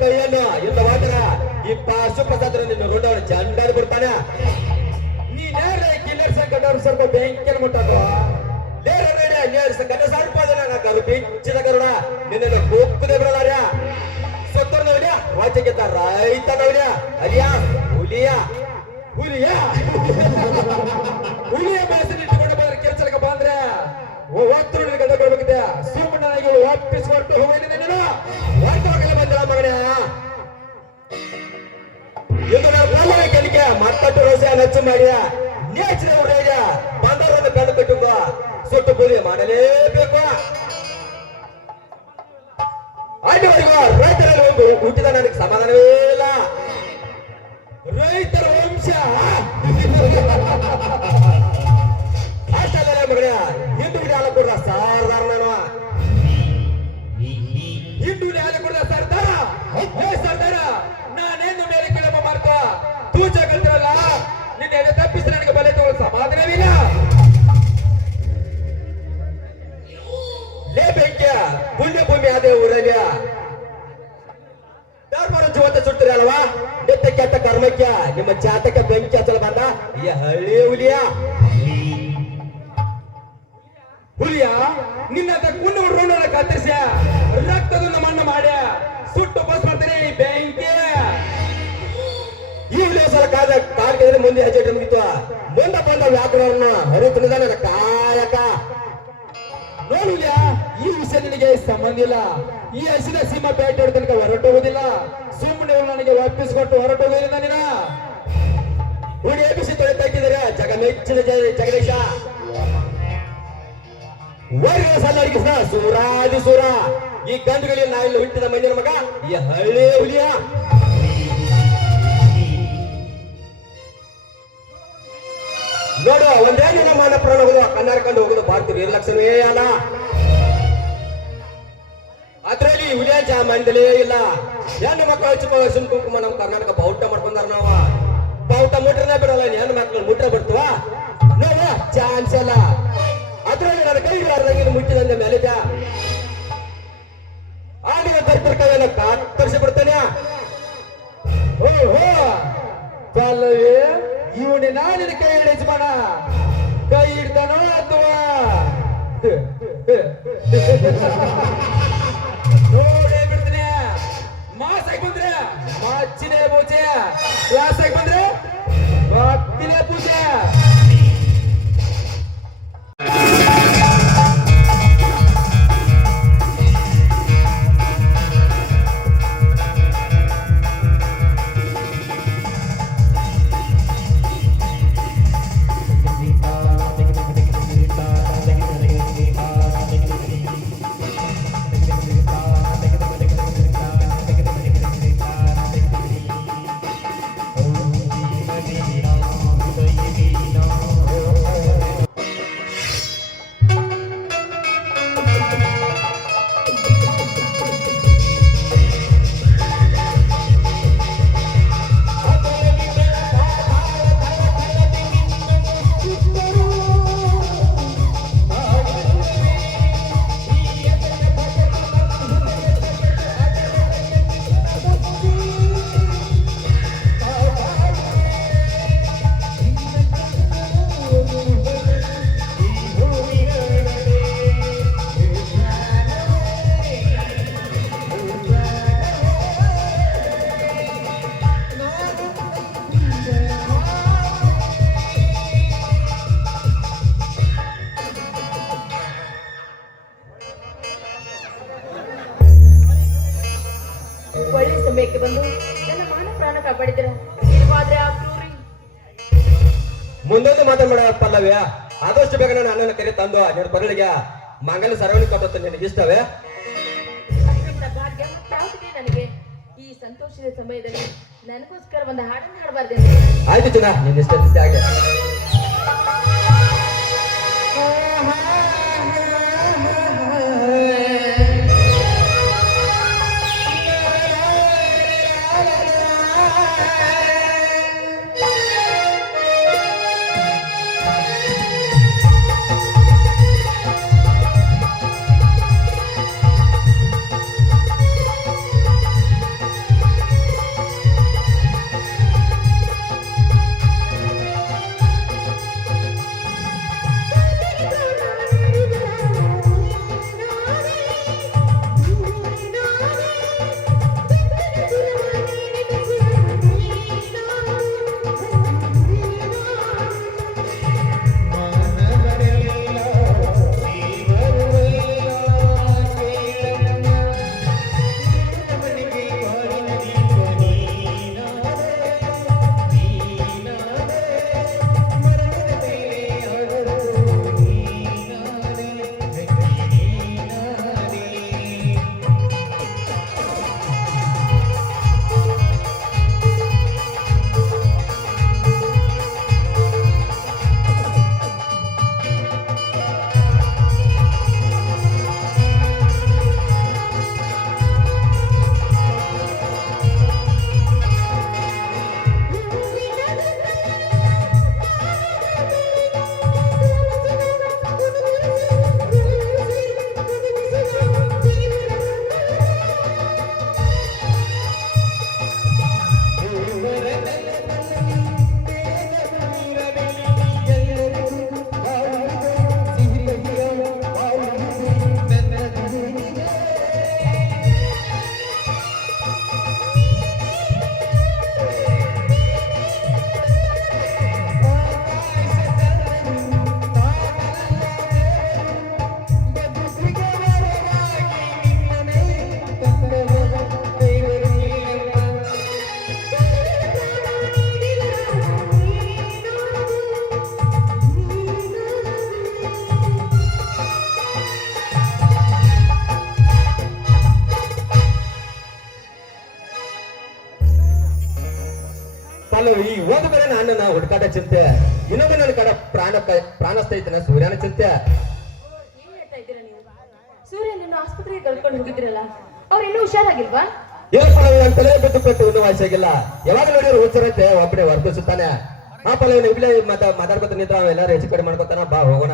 ಕೈಯನ್ನು ಇಂತ ಮಾತ್ರ ಈ ಪಾರ್ಶ್ವಪ್ರಸಾದ್ರ ನಿನ್ನ ರುಂಡವನ ಚಂಡಾಡಿ ಬಿಡ್ತಾನೆ. ನೀನೇರೆ ಕಿಲ್ಲರ್ ಸ್ವಲ್ಪ ಬೆಂಕಿನ ಮುಟ್ಟದು ಲೇರ ರೇಡ ನೇರ್ಸ ಕಟ ಸ್ವಲ್ಪ ನಾನು ಕರು ಬಿಚ್ಚಿದ ಕರುಣ ನಿನ್ನನ್ನು ಕೂಕ್ಕದೆ ಬಿಡಲಾರ್ಯ ಸತ್ತರ್ ನೋಡ್ಯ ವಾಚಕ್ಕೆತ್ತ ರೈತ ನೋಡ್ಯ ಅಲಿಯ ಹುಲಿಯ. ಹುಲಿಯ ಹುಲಿಯ. ಮಾಸಿನ ಇಟ್ಟುಕೊಂಡು ಬಂದ್ರೆ ಕೆಲಸಕ್ಕೆ ಬಂದ್ರೆ ಒತ್ತರು ಗಡ್ಡ ಕೊಡ್ಬೇಕಿದೆ ಸುಮ್ಮನಾಗಿ ಒಪ್ಪಿಸ್ಕೊಟ್ಟು ಹೋಗಿ ನೀನು ವಾರ್ತಾವಕಲ್ಲ ಬಂದಿಲ್ಲ ಮಗನೇ. ಮತ್ತಟ್ಟು ರೋಸ ನಚ್ಚು ಮಾಡಿದ ನೇಚಿನ ಹುಡುಗ ಬಂದವರನ್ನು ಕಂಡು ಕಟ್ಟುವ ಸುಟ್ಟು ಕೂಲಿ ಮಾಡಲೇಬೇಕು ಅಲ್ಲಿವರೆಗೂ ರೈತರಲ್ಲಿ ಒಂದು ಹುಟ್ಟಿದ ನನಗೆ ಸಮಾಧಾನವೇ ನಿಮ್ಮ ಜಾತಕ ಬೆಂಕಿ ಹಚ್ಚಲ ಬಂದ? ಈ ಹಳ್ಳಿ ಹುಲಿಯ? ಹುಲಿಯ ನಿನ್ನ ಕುಂಡು ರೋಣನ ಕತ್ತರಿಸ ರಕ್ತದಿಂದ ಮಣ್ಣ ಮಾಡ್ಯ? ಸುಟ್ಟು ಬಸ್ ಮಾಡ್ತೀರಿ ಈ ಬೆಂಕಿ. ಈ ಹುಲಿಯ ಸಲ ಕಾದ ಕಾಲ್ಕಿದ್ರೆ ಮುಂದೆ ಹೆಜ್ಜೆ ಮುಗಿತು. ಮುಂದೆ ಬಂದ ವ್ಯಾಕರಣವನ್ನ ಹರಿತನದ ನನ್ನ ಕಾಯಕ. ನೋಡುಲಿಯ ಈ ವಿಷಯ ನಿನಗೆ ಸಂಬಂಧ ಇಲ್ಲ. ಈ ಹಸಿದ ಸೀಮಾ ಬೇಟೆ ತನಕ ಹೊರಟೋಗುದಿಲ್ಲ ಸುಮ್ಮನೆ ನನಗೆ ಒಪ್ಪಿಸಿಕೊಟ್ಟು ಹೊರಟೋಗೋದಿಲ್ಲ ನೀನ ಹುಡಿ ಎಬ್ಬಿಸಿ ತೊಳೆತಾಕಿದರೆ ಜಗ ಮೆಚ್ಚಿನ ಜಗದೀಶ. ವರ್ಗ ಸಲ ಅಡಗಿಸಿದ ಸೂರಾದಿ ಸೂರ. ಈ ನಾ ನಾವಿಲ್ಲಿ ಹುಟ್ಟಿದ ಮಂದಿನ ಮಗ ಈ ಹಳ್ಳಿ ಹುಲಿಯ. ನೋಡು, ಒಂದೇ ನಿನ್ನ ಮಾನ ಪ್ರಾಣ ಹೋಗುದು ಕಣ್ಣಾರ ಕಂಡು ಹೋಗುದು ಭಾರತ ನಿರ್ಲಕ್ಷಣವೇ ಅಲ್ಲ. ಅದರಲ್ಲಿ ಹುಲಿಯ ಮಂಡಲೇ ಇಲ್ಲ. ಹೆಣ್ಣು ಮಕ್ಕಳು ಹಚ್ಚಿ ವರ್ಷನ್ ಕುಂಕುಮ ನಮ್ಮ ಕರ್ನಾಟಕ ಬಾವುಟ ಮಾಡ್ಕೊಂಡಾರ ನಾವ. ಬಾವುಟ ಮುಟ್ರನೇ ಬಿಡಲ್ಲ ಹೆಣ್ಣು ಮಕ್ಕಳು ಮುಟ್ರ ಬಿಡ್ತವಾ. ನೋಡ ಚಾನ್ಸ್ ಅಲ್ಲ ಅದ್ರಲ್ಲಿ ನನ್ನ ಕೈ ಇರಲಾರ್ದಂಗೆ ಮುಟ್ಟಿದಂಗೆ ಮೇಲೆ ಜಾ ಆಡಿನ ಕೈಯನ್ನು ಕತ್ತರಿಸಿ ಬಿಡ್ತಾನೆ ಓಹೋ ಕಲ್ಲವೇ ಇವನೇ ನಾನಿನ ಕೈ ಯಜಮಾನ ಕೈ ಹಿಡ್ತಾನೋ ಅಥವಾ? ನೋಡೇ ಬಂದ್ರೆ ಮಚ್ಚಿನೇ ಪೂಜೆ ಕ್ಲಾಸ್ ಒಳ್ಳೆ ಸಮಯಕ್ಕೆ ಬಂದು ನನ್ನ ಮಾನ ಪ್ರಾಣ ಕಾಪಾಡಿದಿರ ಇರುವಾದ್ರೆ ಆ ಕ್ರೂರಿ? ಮುಂದೊಂದು ಮಾತಾಡ ಪಲ್ಲವ್ಯ. ಆದಷ್ಟು ಬೇಗ ನಾನು ಅಣ್ಣನ ಕರೆ ತಂದು ನಿನ್ನ ಪರಳಿಗೆ ಮಂಗಲ ಸರವಣಿ ಕಟ್ಟುತ್ತೆ ನಿನಗೆ ಇಷ್ಟವೇ? ಇಂಥ ಭಾಗ್ಯ ಮತ್ತಾವುದಿದೆ ನನಗೆ. ಈ ಸಂತೋಷದ ಸಮಯದಲ್ಲಿ ನನಗೋಸ್ಕರ ಒಂದು ಹಾಡನ್ನು ಹಾಡಬಾರ್ದೇನು ಆಯ್ತು ಚಿನ್ನ ನಿನ್ನ ಇಷ್ಟ ಇದ್ದ ಚಿಂತೆ. ಇನ್ನೊಬ್ಬ ನನ್ನ ಕಡ ಪ್ರಾಣ ಪ್ರಾಣಸ್ಥೈತನ ಸೂರ್ಯನ ಚಿಂತೆ. ನೀವು ಸೂರ್ಯನನ್ನು ಆಸ್ಪತ್ರೆಗೆ ಕರ್ಕೊಂಡು ಹೋಗಿದ್ರಲ್ಲ ಅವ್ರು ಇನ್ನೂ ಹುಷಾರಾಗಿಲ್ವಾ? ಏನಪ್ಪ ನನ್ನ ತಲೆ ಬಿದ್ದು ಕೊಟ್ಟು ಇನ್ನೂ ವಯಸ್ಸಾಗಿಲ್ಲ ಯಾವಾಗ ನೋಡಿದ್ರು ಹುಚ್ಚರತ್ತೆ ಒಬ್ಬನೇ ವರ್ತಿಸುತ್ತಾನೆ ಆ ಪಲ್ಲ ಇಬ್ಲೇ ಮಾತಾ ಮಾತಾಡ್ಕೊತ ನಿಂತ್ರ ಅವ ಎಲ್ಲಾರು ಹೆಚ್ಚು ಕಡೆ ಮಾಡ್ಕೊತಾನ ಬಾ ಹೋಗೋಣ.